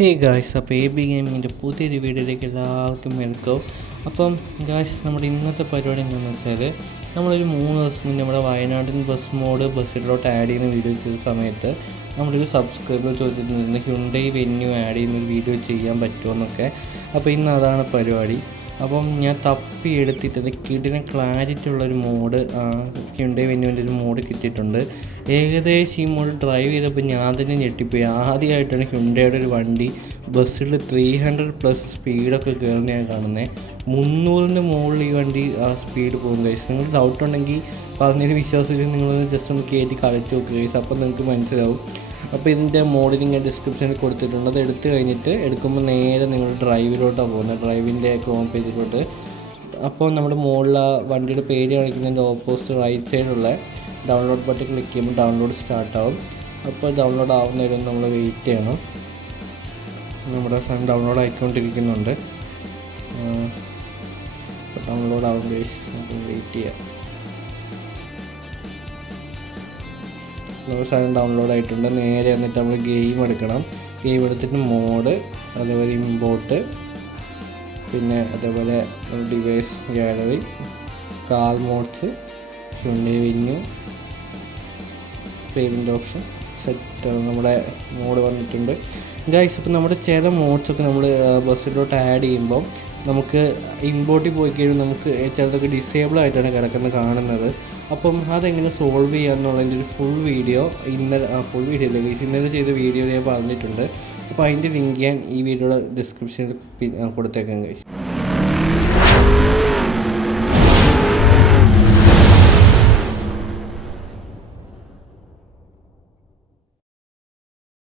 Hey guys, അപ്പോൾ A B ഗെയിമിൻ്റെ പുതിയൊരു വീഡിയോയിലേക്ക് എല്ലാവർക്കും വെൽക്കം. അപ്പം ഗായ്സ്, നമ്മുടെ ഇന്നത്തെ പരിപാടി എന്താണെന്ന് വെച്ചാൽ, നമ്മളൊരു 3 ദിവസം മുന്നേ നമ്മുടെ വയനാട്ടിൽ ബസ് മോഡ് ബസ്സിലോട്ട് ആഡ് ചെയ്യുന്ന വീഡിയോ ചെയ്ത സമയത്ത് നമ്മളൊരു സബ്സ്ക്രൈബർ ചോദിച്ചിട്ടുണ്ടായിരുന്നു ഹ്യുണ്ടൈ വെന്യൂ ആഡ് ചെയ്യുന്നൊരു വീഡിയോ ചെയ്യാൻ പറ്റുമോ എന്നൊക്കെ. അപ്പോൾ ഇന്ന് അതാണ് പരിപാടി. അപ്പം ഞാൻ തപ്പി എടുത്തിട്ട് കിടിലൻ ക്ലാരിറ്റി ഉള്ളൊരു മോഡ് ഹ്യുണ്ടൈ വെന്യൂവിൻ്റെ ഒരു മോഡ് കിട്ടിയിട്ടുണ്ട്. ഏകദേശം ഈ മോഡ് ഡ്രൈവ് ചെയ്തപ്പോൾ ഞാൻ തന്നെ ഞെട്ടിപ്പോയി. ആദ്യമായിട്ടാണ് ഹ്യുണ്ടൈയുടെ ഒരു വണ്ടി ബസ്സിൽ 300+ സ്പീഡൊക്കെ കയറുന്ന ഞാൻ കാണുന്നത്. 300-ൻ്റെ മുകളിൽ ഈ വണ്ടി സ്പീഡ് പോകും ഗൈസ്. നിങ്ങൾ ഡൗട്ട് ഉണ്ടെങ്കിൽ പറഞ്ഞൊരു വിശ്വാസത്തിൽ നിങ്ങളൊന്ന് ജസ്റ്റ് ഒന്ന് കയറ്റി കളിച്ച് നോക്കുക ഗൈസ്, അപ്പോൾ നിങ്ങൾക്ക് മനസ്സിലാവും. അപ്പോൾ ഇതിൻ്റെ മോഡ് ഞാൻ ഡിസ്ക്രിപ്ഷനിൽ കൊടുത്തിട്ടുണ്ട്. അത് എടുത്തു കഴിഞ്ഞിട്ട് എടുക്കുമ്പോൾ നേരെ നിങ്ങൾ ഡ്രൈവിലോട്ടാണ് പോകുന്നത്, ഡ്രൈവിൻ്റെ ക്രോം പേജിലോട്ട്. അപ്പോൾ നമ്മുടെ മുകളിൽ വണ്ടിയുടെ പേര് കാണിക്കുന്നതിൻ്റെ ഓപ്പോസിറ്റ് റൈറ്റ് സൈഡിലുള്ള ഡൗൺലോഡ് ബട്ടൺ ക്ലിക്ക് ചെയ്യുമ്പോൾ ഡൗൺലോഡ് സ്റ്റാർട്ടാവും. അപ്പോൾ ഡൗൺലോഡ് ആവുന്നവരും നമ്മൾ വെയിറ്റ് ചെയ്യണം. നമ്മുടെ സാധനം ഡൗൺലോഡ് ആയിക്കൊണ്ടിരിക്കുന്നുണ്ട്. ഡൗൺലോഡ് ആവുമ്പോൾ നമുക്ക് വെയിറ്റ് ചെയ്യാം. നമ്മുടെ സാധനം ഡൗൺലോഡ് ആയിട്ടുണ്ട്. നേരെ എന്നിട്ട് നമ്മൾ ഗെയിം എടുക്കണം. ഗെയിം എടുത്തിട്ട് മോഡ്, അതേപോലെ ഇമ്പോർട്ട്, പിന്നെ അതേപോലെ device gallery, car modes, Hyundai venue, payment option set. നമ്മുടെ മോഡ് വന്നിട്ടുണ്ട് ഗൈസ്. ഇപ്പോൾ നമ്മുടെ ചില മോഡ്സൊക്കെ നമ്മൾ ബസ്സിലോട്ട് ആഡ് ചെയ്യുമ്പോൾ നമുക്ക് ഇമ്പോർട്ടിൽ പോയി കഴിയുമ്പോൾ നമുക്ക് ചിലതൊക്കെ ഡിസേബിൾ ആയിട്ടാണ് കിടക്കുന്നത് കാണുന്നത്. അപ്പം അതെങ്ങനെ സോൾവ് ചെയ്യാമെന്നുള്ളതിൻ്റെ ഒരു ഫുൾ വീഡിയോ ഇല്ല ഗൈസ്, ഇന്നലെ ചെയ്ത വീഡിയോ ഞാൻ പറഞ്ഞിട്ടുണ്ട്. അപ്പോൾ അതിൻ്റെ ലിങ്ക് ഞാൻ ഈ വീഡിയോയുടെ ഡിസ്ക്രിപ്ഷനിൽ കൊടുത്തേക്കാം ഗൈസ്.